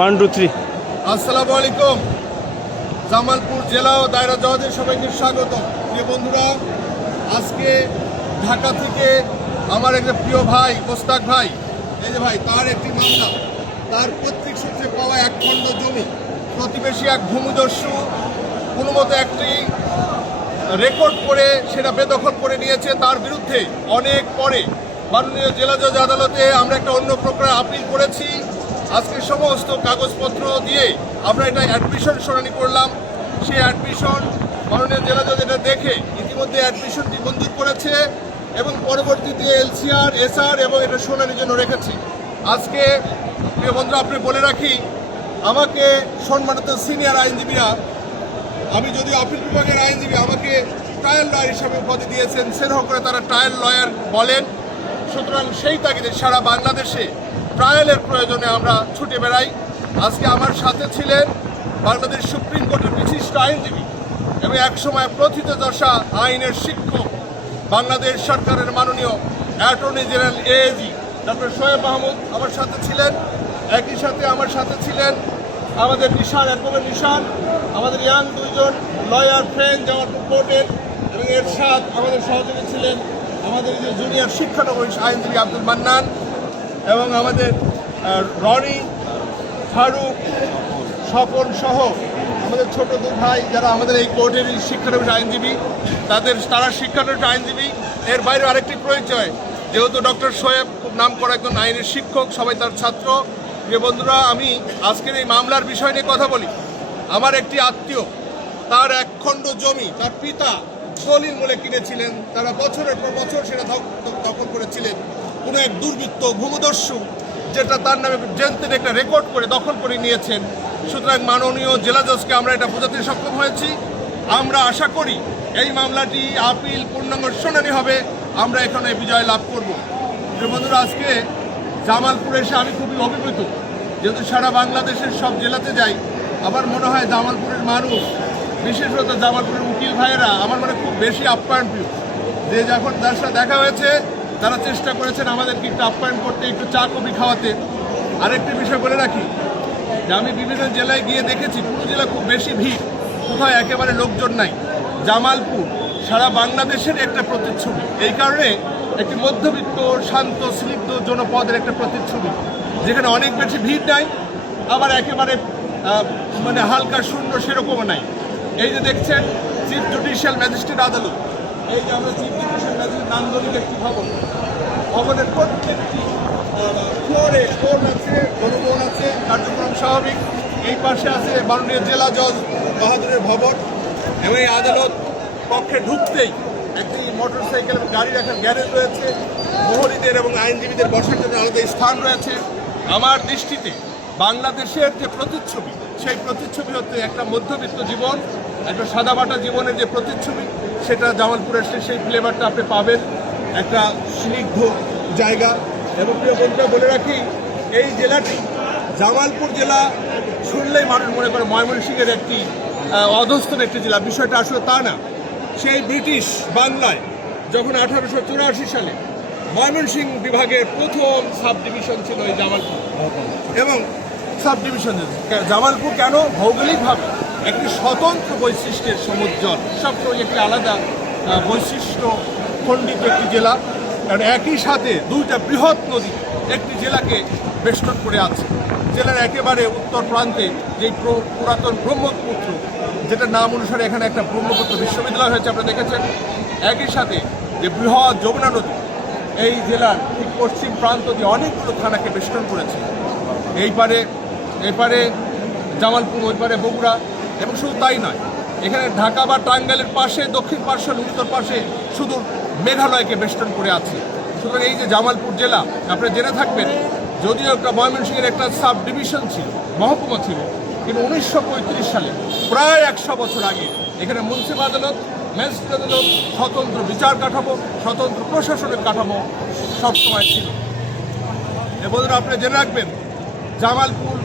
1 2 3। আসসালামু আলাইকুম। জামালপুর জেলা ও দায়রা জজে সবাইকে স্বাগত। প্রিয় বন্ধুরা, আজকে ঢাকা থেকে আমার একটা প্রিয় ভাই মোস্তাক ভাই, এই যে ভাই, তার একটি মামলা, তার পৈতৃক সূত্রে পাওয়া এক খণ্ড জমি প্রতিবেশী এক ভূমিদস্যু কোনো মতো একটি রেকর্ড করে সেটা বেদখল করে নিয়েছে। তার বিরুদ্ধে অনেক পরে মাননীয় জেলা জজ আদালতে আমরা একটা অন্য প্রকার আপিল করেছি। আজকে সমস্ত কাগজপত্র দিয়ে আমরা এটা অ্যাডমিশন শুনানি করলাম। সেই অ্যাডমিশন মাননীয় জেলা জজ এটা দেখে ইতিমধ্যে অ্যাডমিশনটি মঞ্জুর করেছে এবং পরবর্তীতে এলসিআর, এসআর এবং এটা শুনানির জন্য রেখেছি। আজকে প্রিয় বন্ধু, আপনি বলে রাখি, আমাকে সম্মানিত সিনিয়র আইনজীবীরা, আমি যদিও আপিল বিভাগের আইনজীবী, আমাকে ট্রায়াল লয়ার হিসাবে পদে দিয়েছেন, সেরকম করে তারা ট্রায়াল লয়ার বলেন। সুতরাং সেই তাগিদে সারা বাংলাদেশে ট্রায়ালের প্রয়োজনে আমরা ছুটে বেড়াই। আজকে আমার সাথে ছিলেন বাংলাদেশ সুপ্রিম কোর্টের বিশিষ্ট আইনজীবী এবং একসময় প্রথিতযশা আইনের শিক্ষক, বাংলাদেশ সরকারের মাননীয় attorney general AAG doctor Shoaib Mahmud আমার সাথে ছিলেন। একই সাথে আমার সাথে ছিলেন আমাদের নিশান, অ্যাডভোকেট নিশান, আমাদের ইয়াং দুইজন লয়ার ফ্রেন্ড জামালপুর কোর্টের, এবং এর সাথে আমাদের সহযোগী ছিলেন আমাদের যে জুনিয়র শিক্ষানবিশ আইনজীবী আব্দুল মান্নান, এবং আমাদের রনি, ফারুক, স্বপন সহ আমাদের ছোট দু ভাই যারা আমাদের এই কোর্টের শিক্ষানবিশ আইনজীবী, তারা শিক্ষানবিশ আইনজীবী। এর বাইরে আরেকটি পরিচয়, যেহেতু ডক্টর শোয়েব খুব নাম করা একজন আইনের শিক্ষক, সবাই তার ছাত্র। প্রিয় বন্ধুরা, আমি আজকের এই মামলার বিষয় নিয়ে কথা বলি। আমার একটি আত্মীয়, তার এক খণ্ড জমি তার পিতা দলিল বলে কিনেছিলেন, তারা বছরের পর বছর সেটা দখল করেছিলেন কোনো এক দুর্বৃত্ত ভূমিদস্যু, যেটা তার নামে জেনতেন একটা রেকর্ড করে দখল করে নিয়েছেন। সুতরাং মাননীয় জেলা জজকে আমরা এটা বোঝাতে সক্ষম হয়েছি। আমরা আশা করি এই মামলাটি আপিল পূর্ণাঙ্গ শুনানি হবে, আমরা এখানে বিজয় লাভ করব। বন্ধুরা, আজকে জামালপুরে এসে আমি খুবই অভিভূত, যেহেতু সারা বাংলাদেশের সব জেলাতে যাই। আমার মনে হয় জামালপুরের মানুষ, বিশেষত জামালপুরের উকিল ভাইয়েরা আমার মনে খুব বেশি আপ্যায়ন প্রিয়। যে যখন যার সাথে দেখা হয়েছে তারা চেষ্টা করেছেন আমাদেরকে একটু আপ্যায়ন করতে, একটু চা কফি খাওয়াতে। আরেকটি বিষয় বলে রাখি যে আমি বিভিন্ন জেলায় গিয়ে দেখেছি কোনো জেলা খুব বেশি ভিড়, কোথাও একেবারে লোকজন নাই। জামালপুর সারা বাংলাদেশের একটা প্রতিচ্ছবি, এই কারণে একটি মধ্যবিত্ত, শান্ত, স্নিগ্ধ জনপদের একটা প্রতিচ্ছবি, যেখানে অনেক বেশি ভিড় নাই, আবার একেবারে মানে হালকা শূন্য সেরকমও নাই। এই যে দেখছেন চিফ জুডিশিয়াল ম্যাজিস্ট্রেট আদালত, এই যে আমরা চিফ জুডিশিয়াল ম্যাজিস্ট্রেট নান্দনিক একটি ভবন, ভবনের প্রত্যেকটি ফ্লোরে কোর্ট আছে, গণভবন আছে, কার্যক্রম স্বাভাবিক। এই পাশে আছে মাননীয় জেলা জজ বাহাদুরের ভবন, এবং এই আদালত কক্ষে ঢুকতেই একটি মোটরসাইকেল এবং গাড়ি রাখার গ্যারেজ রয়েছে, প্রহরীদের এবং আইনজীবীদের বসার জন্য আলাদা স্থান রয়েছে। আমার দৃষ্টিতে বাংলাদেশের যে প্রতিচ্ছবি, সেই প্রতিচ্ছবি হচ্ছে একটা মধ্যবিত্ত জীবন, একটা সাদামাটা জীবনের যে প্রতিচ্ছবি, সেটা জামালপুরে সেই ফ্লেভারটা আপনি পাবেন, একটা স্নিগ্ধ জায়গা। এবং প্রিয় বন্ধুরা, বলে রাখি, এই জেলাটি জামালপুর জেলা শুনলেই মানুষ মনে করে ময়মনসিংহের একটি অধস্তন একটি জেলা। বিষয়টা আসলে তা না। সেই ব্রিটিশ বাংলায় যখন 1884 সালে ময়মনসিংহ বিভাগের প্রথম সাব ডিভিশন ছিল এই জামালপুর, এবং সাব ডিভিশন জামালপুর কেন ভৌগোলিকভাবে একটি স্বতন্ত্র বৈশিষ্ট্যের সমুজ্জ্বল, সবসময় একটি আলাদা বৈশিষ্ট্য খণ্ডিত একটি জেলা, কারণ একই সাথে দুইটা বৃহৎ নদী একটি জেলাকে বেষ্টন করে আছে। জেলার একেবারে উত্তর প্রান্তে যেই পুরাতন ব্রহ্মপুত্র, যেটার নাম অনুসারে এখানে একটা ব্রহ্মপুত্র বিশ্ববিদ্যালয় হয়েছে, আপনারা দেখেছেন। একই সাথে যে বৃহৎ যমুনা নদী এই জেলার ঠিক পশ্চিম প্রান্ত দিয়ে অনেকগুলো থানাকে বেষ্টন করেছে। এই পারে জামালপুর, ওই পারে বগুড়া, এবং শুধু তাই নয়, এখানে ঢাকা বা টাঙ্গাইলের পাশে, দক্ষিণ পার্শ্ব, উত্তর পাশে শুধু মেঘালয়কে বেষ্টন করে আছে। সুতরাং এই যে জামালপুর জেলা, আপনারা জেনে থাকবেন, যদিও একটা ময়মনসিংহের একটা সাব ডিভিশন ছিল, মহকুমা ছিল, কিন্তু 1935 সালে, প্রায় 100 বছর আগে, এখানে মুন্সিফ আদালত, ম্যাজিস্ট্রেট আদালত, স্বতন্ত্র বিচার কাঠামো, স্বতন্ত্র প্রশাসনের কাঠামো সবসময় ছিল। এবং আপনারা জেনে রাখবেন, জামালপুর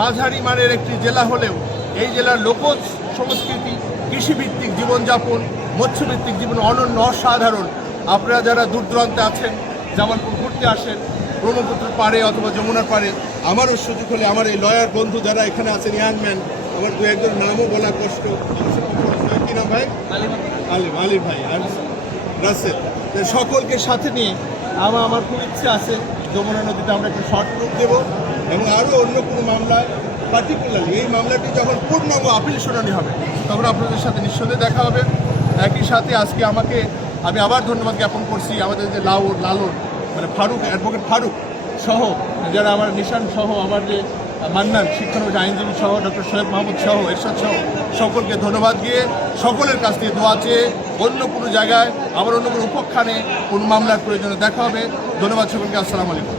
মাঝারি মানের একটি জেলা হলেও এই জেলার লোক সংস্কৃতি, কৃষিভিত্তিক জীবনযাপন, মৎস্যভিত্তিক জীবন অনন্য, অসাধারণ। আপনারা যারা দূর দূরান্তে আছেন, জামালপুর ঘুরতে আসেন, ব্রহ্মপুত্রের পাড়ে অথবা যমুনার পাড়ে আমারও সুযোগ হলে আমার এই লয়ার বন্ধু যারা এখানে আছেন ইয়াংম্যান, আমার দু একজন নামও বলা কষ্ট, কি নাম ভাই? আলিম ভাই আর রাসেল, তো সকলকে সাথে নিয়ে আমার খুব ইচ্ছে আছে যমুনা নদীতে আমরা একটু শর্ট রুট দেবো এবং আরও অন্য কোনো মামলায়, পার্টিকুলারলি এই মামলাটি যখন পূর্ণাঙ্গ আপিল শুনানি হবে তখন আপনাদের সাথে নিঃসন্দেহে দেখা হবে। একই সাথে আজকে আমি আবার ধন্যবাদ জ্ঞাপন করছি আমাদের যে লালন মানে ফারুক, অ্যাডভোকেট ফারুক সহ যারা আমার নিশান সহ আমার যে মান্নান শিক্ষানবিশ আইনজীবী সহ ডক্টর সোহেব মাহমুদ সহ এরশাদ সহ সকলকে ধন্যবাদ দিয়ে সকলের কাছ থেকে দোয়া চেয়ে অন্য কোনো জায়গায় আবার অন্য কোনো উপখ্যানে কোনো মামলার প্রয়োজনে দেখা হবে। ধন্যবাদ সকলকে। আসসালামু আলাইকুম।